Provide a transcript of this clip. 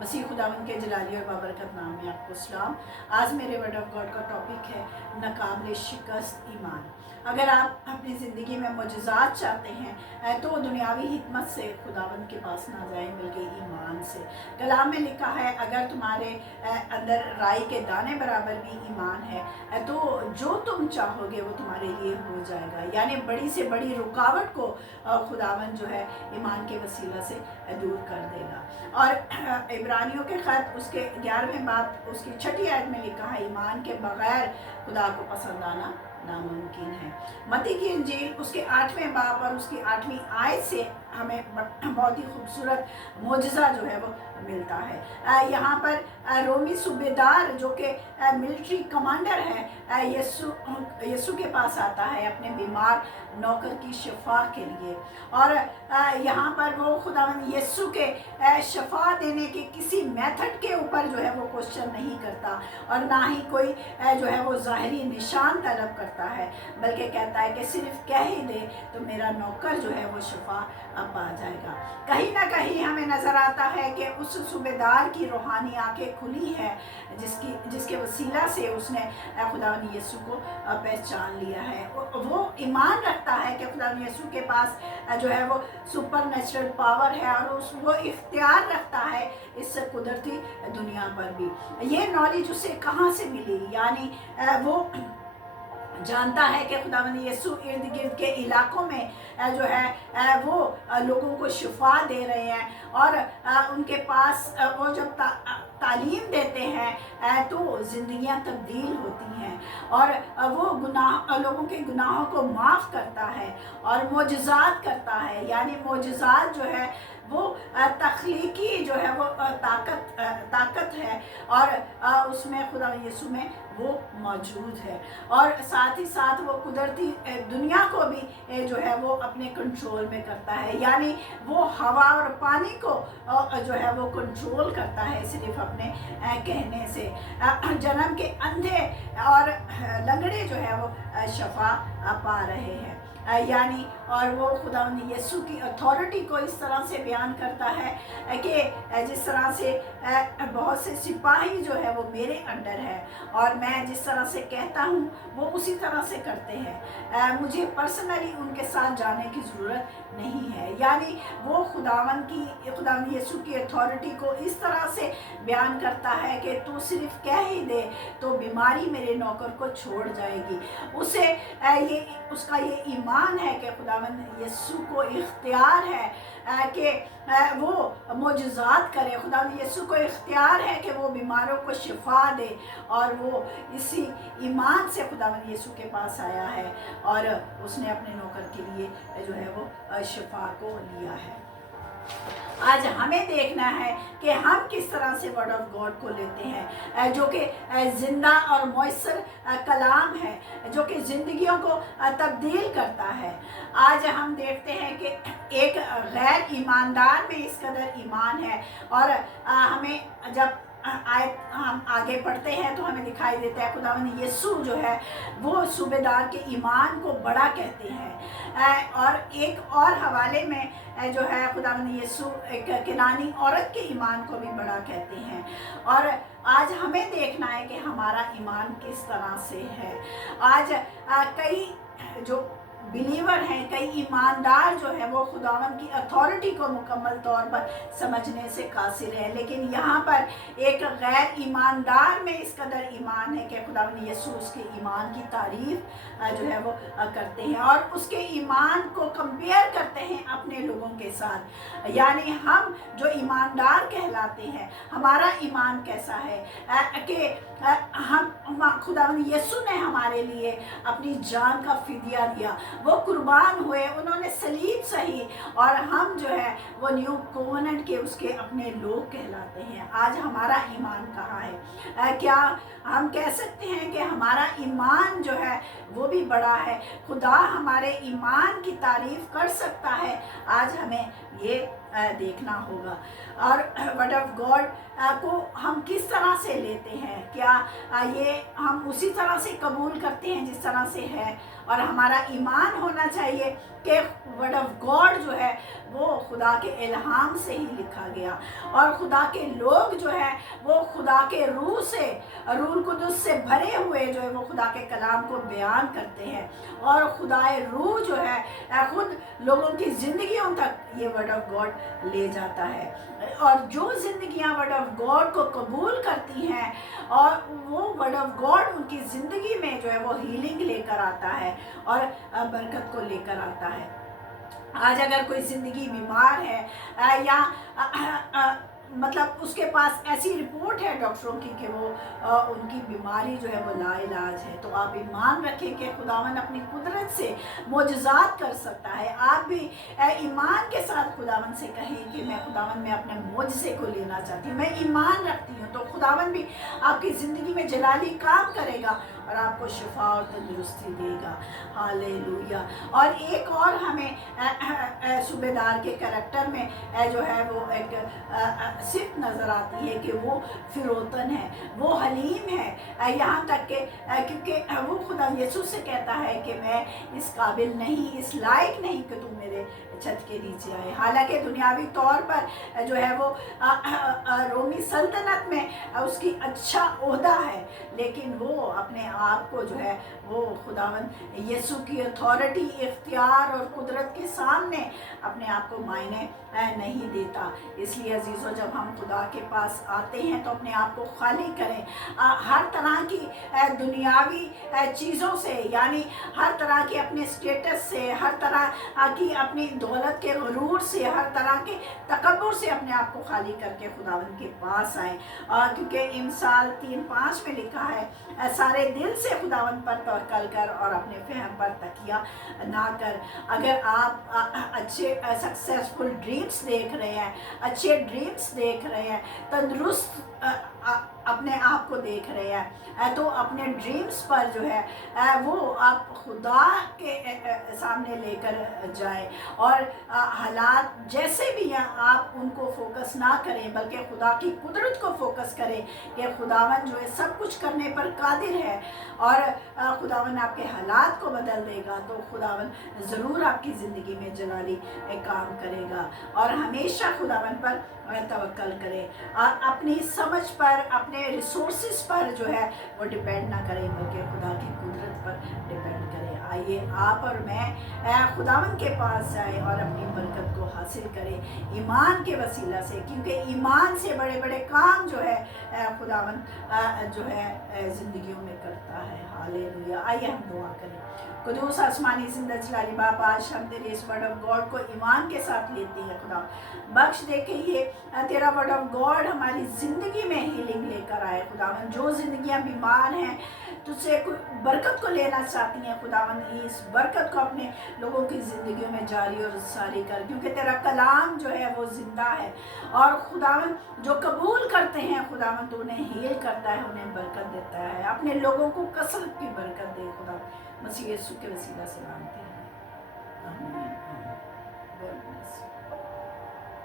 मसीह खुदावंद के जलाली और बाबरकत नाम में आपको सलाम। आज मेरे वर्ड ऑफ गॉड का टॉपिक है नाकाबिल शिकस्त ईमान। अगर आप अपनी ज़िंदगी में मुजज़ात चाहते हैं तो दुनियावी हिकमत से खुदावंद के पास ना जाए बल्कि ईमान से। कलाम में लिखा है अगर तुम्हारे अंदर राई के दाने बराबर भी ईमान है तो जो तुम चाहोगे वो तुम्हारे लिए हो जाएगा। यानी बड़ी से बड़ी रुकावट को खुदावंद जो है ईमान के वसीला से दूर कर देगा। और इब्रानियों के ख़त उसके 11वें बाब उसकी 6ठी आयत में लिखा है ईमान के बगैर खुदा को पसंद आना नामुमकिन है। मत्ती की इंजील उसके 8वें बाब और उसकी 8वीं आयत से हमें बहुत ही खूबसूरत मोजज़ा जो है वो मिलता है। यहाँ पर रोमी सूबेदार जो कि मिलिट्री कमांडर है यीशु के पास आता है अपने बीमार नौकर की शफा के लिए। और यहाँ पर वो खुदावंद यीशु के शफा देने के किसी मेथड के ऊपर जो है वो क्वेश्चन नहीं करता और ना ही कोई जो है वो ज़ाहिरी निशान तलब करता है, बल्कि कहता है कि सिर्फ कह ही दे तो मेरा नौकर जो है वो शफा पा जाएगा। कहीं ना कहीं हमें नज़र आता है कि उस सूबेदार की रूहानी आंखें खुली है जिसके वसीला से उसने खुदावंद यीशु को पहचान लिया है। वो ईमान रखता है कि खुदावंद यीशु के पास जो है वो सुपर नेचुरल पावर है और वो इख्तियार रखता है इस कुदरती दुनिया पर भी। ये नॉलेज उसे कहाँ से मिली? यानी वो जानता है कि खुदावंद यीशु इर्द गिर्द के इलाकों में जो है वो लोगों को शिफा दे रहे हैं और उनके पास वो जब तालीम देते हैं तो ज़िंदगियां तब्दील होती हैं और वो लोगों के गुनाहों को माफ़ करता है और मोजज़ात करता है। यानी मोजज़ात जो है वो तख्लीकी जो है वो ताकत है और उसमें खुदा यीशु में वो मौजूद है और साथ ही साथ वो कुदरती दुनिया को भी जो है वो अपने कंट्रोल में करता है। यानी वो हवा और पानी को जो है वो कंट्रोल करता है सिर्फ अपने कहने से। जन्म के अंधे और लंगड़े जो है वो शफा पा रहे हैं। यानी और वो खुदावंद यीशु की अथॉरिटी को इस तरह से बयान करता है कि जिस तरह से बहुत से सिपाही जो है वो मेरे अंडर है और मैं जिस तरह से कहता हूँ वो उसी तरह से करते हैं, मुझे पर्सनली उनके साथ जाने की ज़रूरत नहीं है। यानी वो खुदावंद यीशु की अथॉरिटी को इस तरह से बयान करता है कि तू सिर्फ कह ही दे तो बीमारी मेरे नौकर को छोड़ जाएगी। उसे उसका ये ईमान है कि खुदावंद यीशु को इख्तियार है कि वो मोजज़ात करे। खुदावंद यीशु को इख्तियार है कि वो बीमारों को शिफा दे और वो इसी ईमान से खुदावंद यीशु के पास आया है और उसने अपने नौकर के लिए जो है वो शिफा को लिया है। आज हमें देखना है कि हम किस तरह से वर्ड ऑफ गॉड को लेते हैं जो कि ज़िंदा और मौसर कलाम है जो कि ज़िंदगियों को तब्दील करता है। आज हम देखते हैं कि एक गैर ईमानदार में इस कदर ईमान है और हमें जब आयत हम आगे पढ़ते हैं तो हमें दिखाई देता है खुदावंद यीशु जो है वो सूबेदार के ईमान को बड़ा कहते हैं। और एक और हवाले में जो है खुदावंद यीशु एक किनानी औरत के ईमान को भी बड़ा कहते हैं। और आज हमें देखना है कि हमारा ईमान किस तरह से है। आज कई जो बिलीवर हैं, कई ईमानदार जो है वो खुदावंद की अथॉरिटी को मुकम्मल तौर पर समझने से कासिर है, लेकिन यहाँ पर एक गैर ईमानदार में इस कदर ईमान है कि खुदावंद यीशु उसके ईमान की तारीफ जो है वो करते हैं और उसके ईमान को कंपेयर करते हैं अपने लोगों के साथ। यानी हम जो ईमानदार कहलाते हैं हमारा ईमान कैसा है कि हम खुदावंद यीशु ने हमारे लिए अपनी जान का फिदिया दिया, वो कुर्बान हुए, उन्होंने सलीब सही और हम जो है वो न्यू कोवेनेंट के उसके अपने लोग कहलाते हैं। आज हमारा ईमान कहाँ है? क्या हम कह सकते हैं कि हमारा ईमान जो है वो भी बड़ा है? खुदा हमारे ईमान की तारीफ कर सकता है। आज हमें ये देखना होगा। और वर्ड ऑफ गॉड को हम किस तरह से लेते हैं, क्या ये हम उसी तरह से कबूल करते हैं जिस तरह से है, और हमारा ईमान होना चाहिए कि वर्ड ऑफ गॉड जो है वो खुदा के इल्हाम से ही लिखा गया, और खुदा के लोग जो है वो खुदा के रूह से, रूह कुदस से भरे हुए जो है वो खुदा के कलाम को बयान करते हैं, और खुदाए रूह जो है खुद लोगों की ज़िंदगियों तक ये वर्ड ऑफ गॉड ले जाता है। और जो ज़िंदगियाँ वर्ड ऑफ गॉड को कबूल करती हैं और वो वर्ड ऑफ गॉड उनकी ज़िंदगी में जो है वो हीलिंग लेकर आता है और बरकत को लेकर आता है। आज अगर कोई ज़िंदगी बीमार है या मतलब उसके पास ऐसी रिपोर्ट है डॉक्टरों की कि वो उनकी बीमारी जो है वो लाइलाज है, तो आप ईमान रखें कि खुदावन अपनी कुदरत से मोजज़ात कर सकता है। आप भी ईमान के साथ खुदावन से कहें कि मैं खुदावन में अपने मोजज़े को लेना चाहती हूँ, मैं ईमान रखती हूँ, तो खुदावन भी आपकी ज़िंदगी में जलाली काम करेगा और आपको शिफा और तंदुरुस्ती देगा। हालेलुया। और एक और हमें सूबेदार के करैक्टर में जो है वो एक सिर्फ नज़र आती है कि वो फिरोतन है, वो हलीम है, यहाँ तक कि क्योंकि वो खुदा यीशु से कहता है कि मैं इस काबिल नहीं, इस लायक नहीं कि तुम मेरे छत के नीचे आए। हालांकि दुनियावी तौर पर जो है वो रोमी सल्तनत में उसकी अच्छा ओहदा है, लेकिन वो अपने आप को जो है वो खुदावन यीशु की अथॉरिटी, इख्तियार और कुदरत के सामने अपने आप को मायने नहीं देता। इसलिए अजीज़ों, जब हम खुदा के पास आते हैं तो अपने आप को खाली करें हर तरह की दुनियावी चीज़ों से, यानी हर तरह के अपने स्टेटस से, हर तरह की अपनी दौलत के गुरूर से, हर तरह के तकब्बुर से अपने आप को खाली करके खुदावन के पास आएँ। क्योंकि इमसाल 3:5 में लिखा है, सारे दिल से खुदावन पर तवक्कल कर और अपने फहम पर तकिया ना कर। अगर आप अच्छे सक्सेसफुल ड्रीम्स देख रहे हैं, अच्छे ड्रीम्स देख रहे हैं, तंदुरुस्त अपने आप को देख रहे हैं, तो अपने ड्रीम्स पर जो है वो आप खुदा के सामने लेकर जाएं, और हालात जैसे भी हैं आप उनको फोकस ना करें, बल्कि खुदा की कुदरत को फोकस करें कि खुदावन जो है सब कुछ करने पर कादिर है, और खुदावन आपके हालात को बदल देगा। तो खुदावन ज़रूर आपकी ज़िंदगी में जलाली काम करेगा। और हमेशा खुदावन पर तवक्कल करें, अपनी समझ पर, अपने रिसोर्सेज पर जो है वो डिपेंड ना करें, बल्कि खुदा की कुदरत पर डिपेंड करें। आइए आप और मैं खुदावन के पास जाएं और अपनी बरकत को हासिल करें ईमान के वसीला से, क्योंकि ईमान से बड़े बड़े काम जो है खुदावन जो है ज़िंदगियों में करता है। हालेलुया। आइए हम दुआ करें। कुदूस आसमानी जिंदा जलाली बाप, आज हम तेरे इस वर्ड ऑफ गॉड को ईमान के साथ लेते हैं। खुदा बख्श दे के ये तेरा वर्ड ऑफ गॉड हमारी ज़िंदगी में हीलिंग लेकर आए। खुदावन जो ज़िंदगियां बीमार हैं, तुझसे कोई बरकत को लेना चाहती हैं, खुदावन इस बरकत को अपने लोगों की ज़िंदगियों में जारी और सारी कर, क्योंकि तेरा कलाम जो है वो ज़िंदा है, और खुदावन जो कबूल करते हैं खुदावन तो उन्हें हील करता है, उन्हें बरकत देता है। अपने लोगों को कसरत की बरकत दे खुदा, मसीह यीशु के वसीला से मांगते हैं।